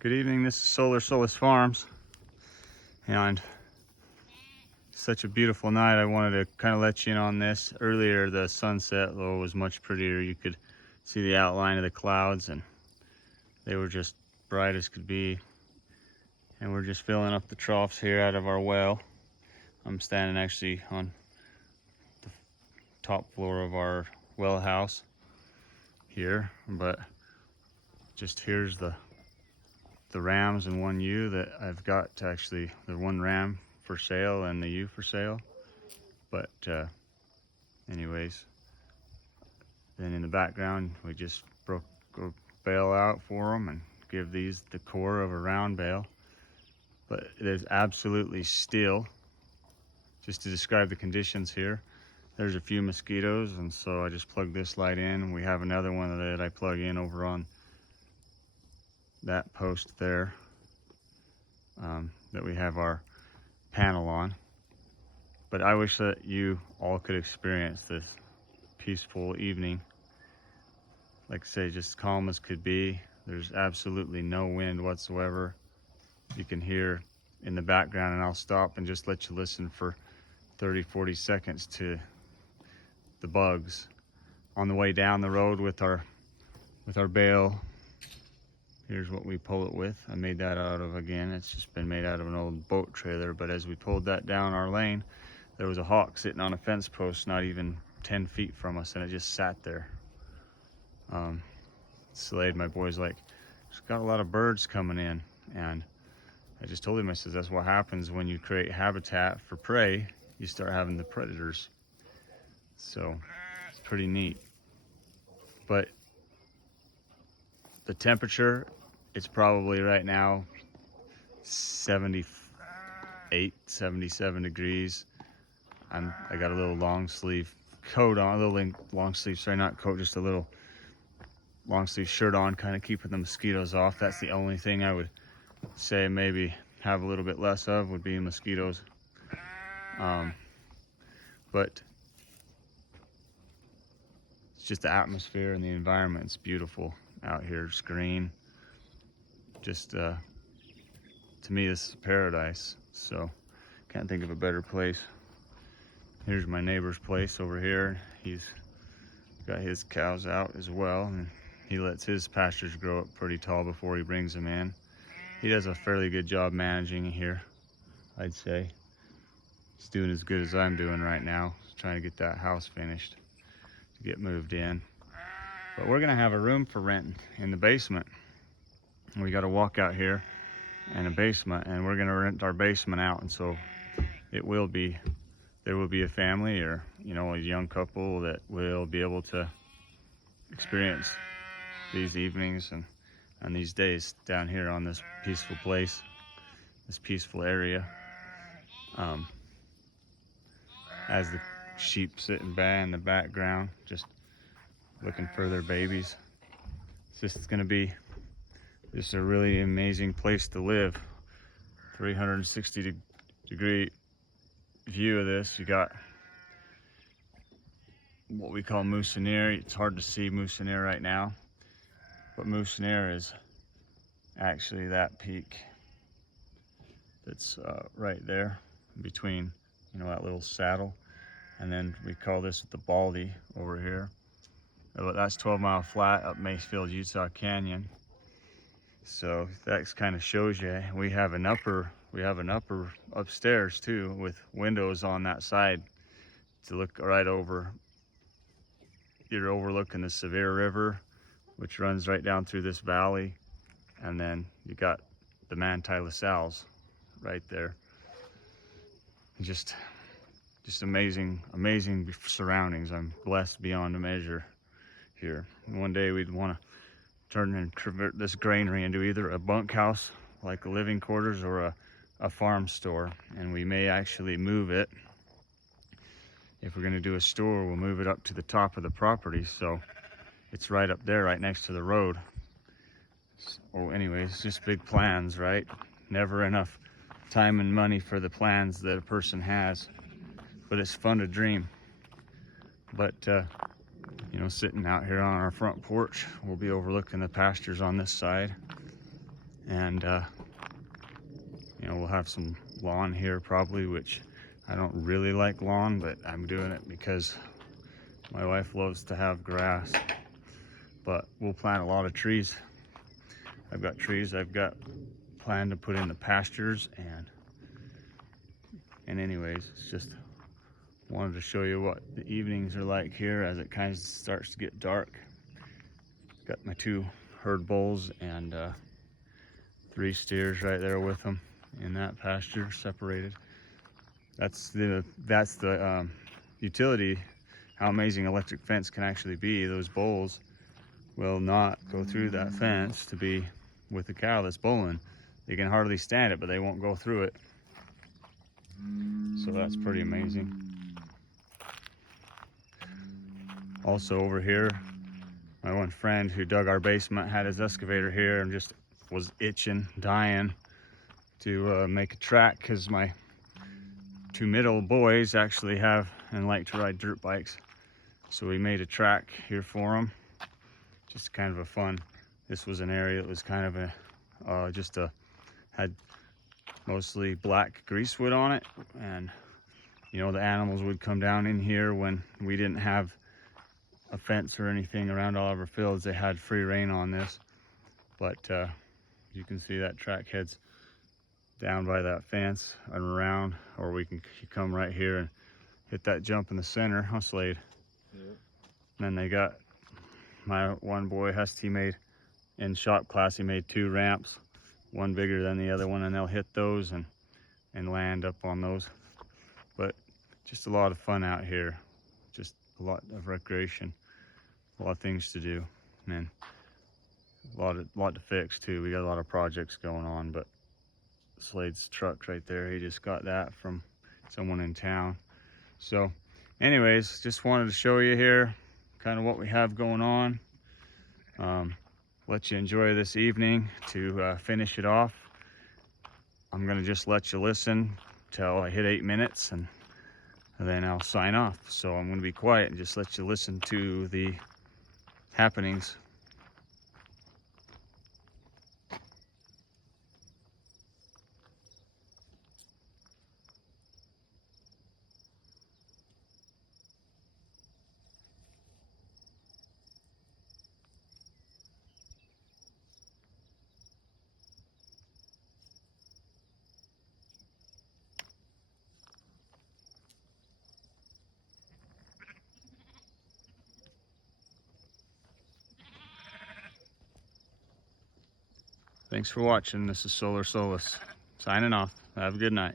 Good evening, this is Solar Solace Farms, and such a beautiful night. I wanted to kind of let you in on this. Earlier the sunset though was much prettier. You could see the outline of the clouds and they were just bright as could be. And we're just filling up the troughs here out of our well. I'm standing actually on the top floor of our well house here, but just here's the rams and one ewe that I've got. Actually, the one ram for sale and the ewe for sale. But anyways, then in the background we just broke a bale out for them and give these the core of a round bale. But it is absolutely still. Just to describe the conditions here, there's a few mosquitoes, and so I just plugged this light in. We have another one that I plug in over on that post there that we have our panel on. But I wish that you all could experience this peaceful evening. Like I say, just calm as could be. There's absolutely no wind whatsoever. You can hear in the background, and I'll stop and just let you listen for 30-40 seconds to the bugs. On the way down the road with our bale, here's what we pull it with. I made that out of, again, it's just been made out of an old boat trailer, but as we pulled that down our lane, there was a hawk sitting on a fence post not even 10 feet from us, and it just sat there. Slade, my boy's like, there's got a lot of birds coming in, and I just told him, I says, that's what happens when you create habitat for prey, you start having the predators. So it's pretty neat. But the temperature, it's probably right now 78, 77 degrees. I got a little long sleeve coat on, a little long sleeve, sorry, not coat, just a little long sleeve shirt on, kind of keeping the mosquitoes off. That's the only thing I would say maybe have a little bit less of would be mosquitoes. But it's just the atmosphere and the environment. It's beautiful out here. It's green. Just to me, this is paradise. So can't think of a better place. Here's my neighbor's place over here. He's got his cows out as well, and he lets his pastures grow up pretty tall before he brings them in. He does a fairly good job managing here, I'd say. He's doing as good as I'm doing right now. He's trying to get that house finished to get moved in. But we're gonna have a room for rent in the basement. We got a walkout here and a basement, and we're gonna rent our basement out, and so there will be a family, or a young couple that will be able to experience these evenings and these days down here on this peaceful place, this peaceful area. As the sheep sitting by in the background, just looking for their babies. It's just gonna be just a really amazing place to live. 360-degree view of this. You got what we call Moussinier. It's hard to see Moussinier right now, but Moussinier is actually that peak that's right there between that little saddle, and then we call this the Baldy over here. That's 12 Mile Flat up Macefield, Utah Canyon. So that kind of shows you we have an upper upstairs too, with windows on that side to look right over. You're overlooking the Sevier River, which runs right down through this valley, and then you got the Manti La Sal's right there. Just amazing surroundings. I'm blessed beyond measure here. And one day we'd want to turn and convert this granary into either a bunkhouse, like a living quarters, or a farm store. And we may actually move it. If we're going to do a store, we'll move it up to the top of the property, so it's right up there, right next to the road. So anyways, just big plans, right? Never enough time and money for the plans that a person has, but it's fun to dream. But sitting out here on our front porch, we'll be overlooking the pastures on this side, And you know, we'll have some lawn here probably, which I don't really like lawn, but I'm doing it because my wife loves to have grass. But we'll plant a lot of trees. I've got trees I've got planned to put in the pastures, and anyways, it's just wanted to show you what the evenings are like here as it kind of starts to get dark. Got my 2 herd bulls and 3 steers right there with them in that pasture, separated. That's the utility, how amazing electric fence can actually be. Those bulls will not go through that fence to be with the cow that's bulling. They can hardly stand it, but they won't go through it. So that's pretty amazing. Also over here, my one friend who dug our basement had his excavator here and just was itching, dying to make a track, because my 2 middle boys actually have and like to ride dirt bikes. So we made a track here for them. Just kind of a fun. This was an area that was kind of a had mostly black greasewood on it, and you know, the animals would come down in here when we didn't have a fence or anything around all of our fields. They had free reign on this. But you can see that track heads down by that fence and around, or we can come right here and hit that jump in the center, huh, Slade? Yeah. And then they got my one boy, Husty, made in shop class, he made 2 ramps, one bigger than the other one, and they'll hit those and land up on those. But just a lot of fun out here, just a lot of recreation, a lot of things to do, and a lot to fix too. We got a lot of projects going on. But Slade's truck right there, he just got that from someone in town. So anyways, just wanted to show you here kind of what we have going on. Let you enjoy this evening. To finish it off, I'm gonna just let you listen till I hit 8 minutes, and then I'll sign off. So I'm gonna be quiet and just let you listen to the happenings. Thanks for watching. This is Solar Solace signing off. Have a good night.